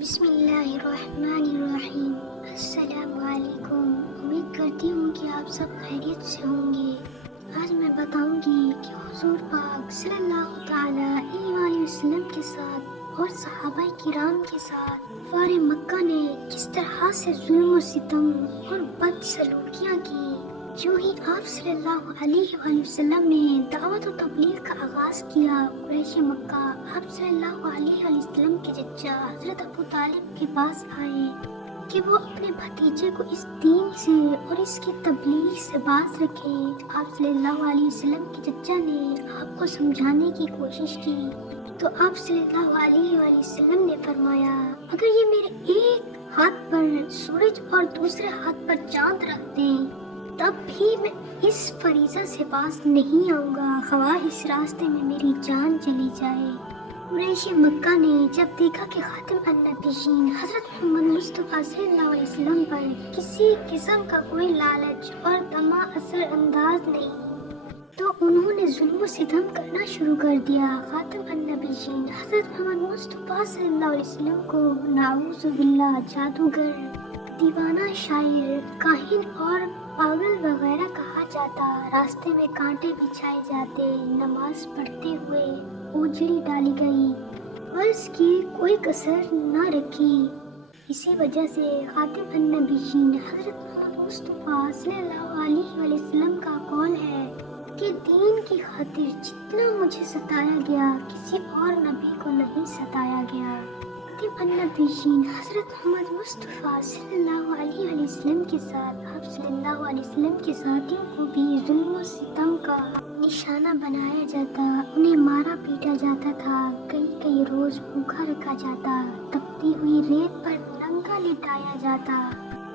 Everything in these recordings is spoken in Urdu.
بسم اللہ الرحمن الرحیم۔ السلام علیکم۔ امید کرتی ہوں کہ آپ سب خیریت سے ہوں گے۔ آج میں بتاؤں گی کہ حضور پاک صلی اللہ تعالی علیہ وآلہ وسلم کے ساتھ اور صحابہ کرام کے ساتھ کفار مکہ نے کس طرح سے ظلم و ستم اور بد سلوکیاں کی۔ جو ہی آپ صلی اللہ علیہ وآلہ وسلم نے دعوت و تبلیغ کا آغاز کیا، قریش مکہ آپ صلی اللہ علیہ وآلہ وسلم کے چچا حضرت ابو طالب کے پاس آئے کہ وہ اپنے بھتیجے کو اس دین سے اور اس کی تبلیغ سے باز رکھے۔ آپ صلی اللہ علیہ وسلم کے چچا نے آپ کو سمجھانے کی کوشش کی تو آپ صلی اللہ علیہ وآلہ وسلم نے فرمایا، اگر یہ میرے ایک ہاتھ پر سورج اور دوسرے ہاتھ پر چاند رکھ دیں تب بھی میں اس فریضہ سے باز نہیں آؤں گا، خواہ اس راستے میں میری جان چلی جائے۔ قریش مکہ نے جب دیکھا کہ خاتم النبیین حضرت محمد مصطفیٰ صلی اللہ علیہ وسلم پر کسی قسم کا کوئی لالچ اور طمع اثر انداز نہیں تو انہوں نے ظلم و ستم کرنا شروع کر دیا۔ خاتم النبیین حضرت محمد مصطفیٰ صلی اللہ علیہ وسلم کو نعوذ باللہ جادوگر، دیوانہ شاعر، کاہن اور پاگل وغیرہ کہا جاتا، راستے میں کانٹے بچھائے جاتے، نماز پڑھتے ہوئے اوجھل ڈالی گئی، فرض کی کوئی کسر نہ رکھی۔ اسی وجہ سے خاتم النبیین حضرت محمد مصطفیٰ صلی اللہ علیہ وآلہ وسلم کا قول ہے کہ دین کی خاطر جتنا مجھے ستایا گیا کسی اور نبی کو نہیں ستایا گیا۔ خاتم النبیین حضرت محمد مصطفیٰ صلی اللہ علیہ وآلہ وسلم کے ساتھ آپ صلی اللہ علیہ وسلم کے ساتھیوں کو بھی ظلم و ستم کا نشانہ بنایا جاتا، انہیں مارا پیٹا جاتا تھا، کئی روز بھوکا رکھا جاتا، تپتی ہوئی ریت پر ننگا لٹایا جاتا،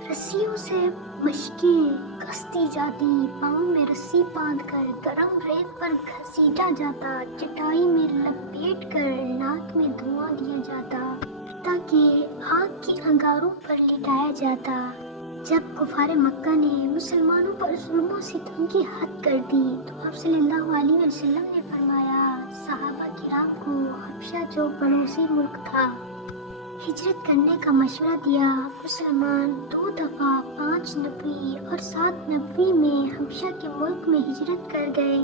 رسیوں سے مشقیں کستی جاتی، پاؤں میں رسی باندھ کر گرم ریت پر گھسیٹا جاتا، چٹائی میں لپیٹ کر ناک میں دھواں دیا جاتا تاکہ آگ کی انگاروں پر لٹایا جاتا۔ جب کفار مکہ نے مسلمانوں پر ظلم و ستم کی حد کر دی تو آپ صلی اللہ علیہ وسلم نے فرمایا، صحابہ کرام کو حبشہ جو پڑوسی ملک تھا ہجرت کرنے کا مشورہ دیا۔ مسلمان 2 دفعہ 5 نبوی اور 7 نبوی میں حبشہ کے ملک میں ہجرت کر گئے۔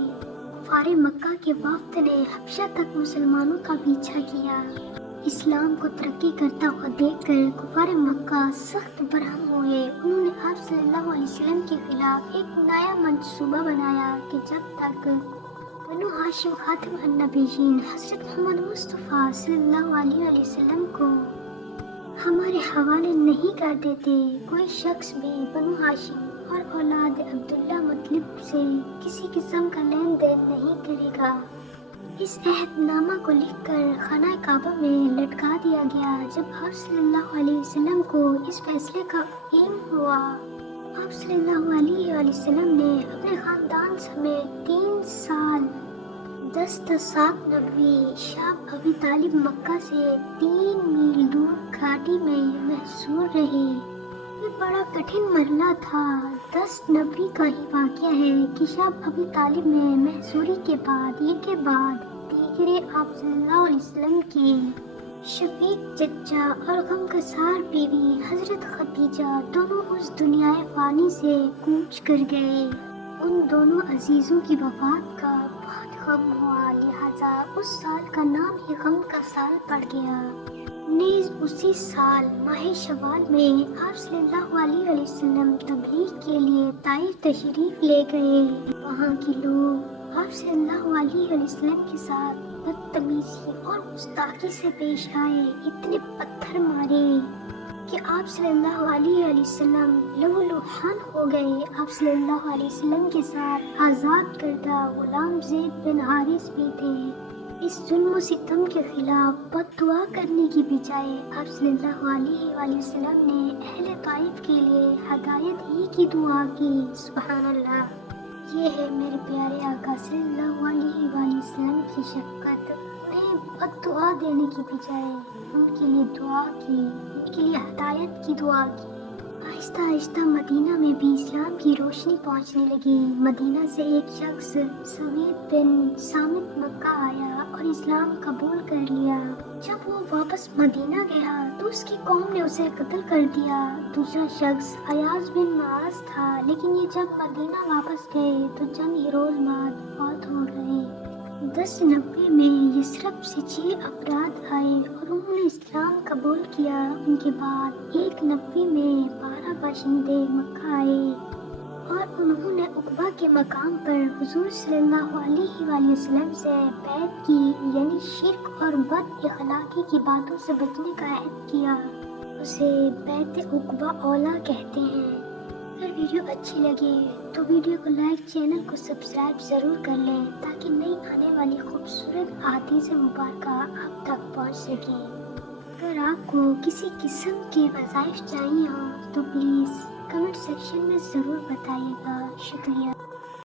کفار مکہ کے وفد نے حبشہ تک مسلمانوں کا پیچھا کیا۔ اسلام کو ترقی کرتا ہوا دیکھ کر کفار مکہ سخت برہم ہوئے۔ انہوں نے آپ صلی اللہ علیہ وسلم کے خلاف ایک نیا منصوبہ بنایا کہ جب تک بنو ہاشم خاتم النبیین حضرت محمد مصطفیٰ صلی اللہ علیہ وآلہ وسلم کو ہمارے حوالے نہیں کر دیتے، کوئی شخص بھی بنو ہاشم اور اولاد عبداللہ مطلب سے کسی قسم کا لین دین نہیں کرے گا۔ اس عہد نامہ کو لکھ کر خانہ کعبہ میں لٹکا دیا گیا۔ جب آپ صلی اللہ علیہ وسلم کو اس فیصلے کا علم ہوا، آپ صلی اللہ علیہ وآلہ وسلم نے اپنے خاندان سمیت 3 سال 10 تا 7 نبوی شاب ابی طالب مکہ سے 3 میل دور گھاٹی میں محصور رہے۔ یہ بڑا کٹھن مرحلہ تھا۔ 10 نبوی کا ہی واقعہ ہے کہ شاب ابی طالب میں محصوری کے بعد ایک کے بعد دیگرے آپ صلی اللہ علیہ وسلم کے شفیق چچا اور غمگسار بیوی حضرت خدیجہ دونوں اس دنیا فانی سے کوچ کر گئے۔ ان دونوں عزیزوں کی وفات کا بہت غم ہوا، لہذا اس سال کا نام ہی غم کا سال پڑ گیا۔ نیز اسی سال ماہ شوال میں آپ صلی اللہ علیہ وآلہ وسلم تبلیغ کے لیے طائف تشریف لے گئے۔ وہاں کے لوگ آپ صلی اللہ علیہ وآلہ وسلم کے ساتھ بدتمیزی اور گستاخی سے پیش آئے، اتنے پتھر مارے کہ آپ صلی اللہ علیہ وآلہ وسلم لہو لہان ہو گئے۔ آپ صلی اللہ علیہ وسلم کے ساتھ آزاد کردہ غلام زید بن حارث بھی تھے۔ اس ظلم و ستم کے خلاف بد دعا کرنے کی بجائے آپ صلی اللہ علیہ وآلہ وسلم نے اہل طائف کے لیے ہدایت ہی کی دعا کی۔ سبحان اللہ! یہ ہے میرے پیارے آقا صلی اللہ علیہ وآلہ وسلم کی شفقت۔ انہیں بد دعا دینے کی بجائے ان کے لیے دعا کی، ان کے لیے ہدایت کی دعا کی۔ آہستہ آہستہ مدینہ میں بھی اسلام کی روشنی پہنچنے لگی۔ مدینہ سے ایک شخص سوید بن سامت مکہ آیا اور اسلام قبول کر لیا۔ جب وہ واپس مدینہ گیا تو اس کی قوم نے اسے قتل کر دیا۔ دوسرا شخص ایاز بن معاذ تھا، لیکن یہ جب مدینہ واپس گئے تو چند ہی روز بعد فوت ہو گئے۔ 1090 میں یثرب سے 6 افراد آئے اور انہوں نے اسلام قبول کیا۔ ان کے بعد 190 میں 12 باشندے مکہ آئے اور انہوں نے عقبہ کے مقام پر حضور صلی اللہ علیہ وآلہ وسلم سے بیعت کی، یعنی شرک اور بد اخلاقی کی باتوں سے بچنے کا عہد کیا۔ اسے بیعت عقبہ اولا کہتے ہیں۔ اگر ویڈیو اچھی لگے تو ویڈیو کو لائک، چینل کو سبسکرائب ضرور کر لیں تاکہ نئی آنے والی خوبصورت احادیث مبارکہ آپ تک پہنچ سکیں۔ اگر آپ کو کسی قسم کے وظائف چاہیے ہوں تو پلیز کمنٹ سیکشن میں ضرور بتائیے گا۔ شکریہ۔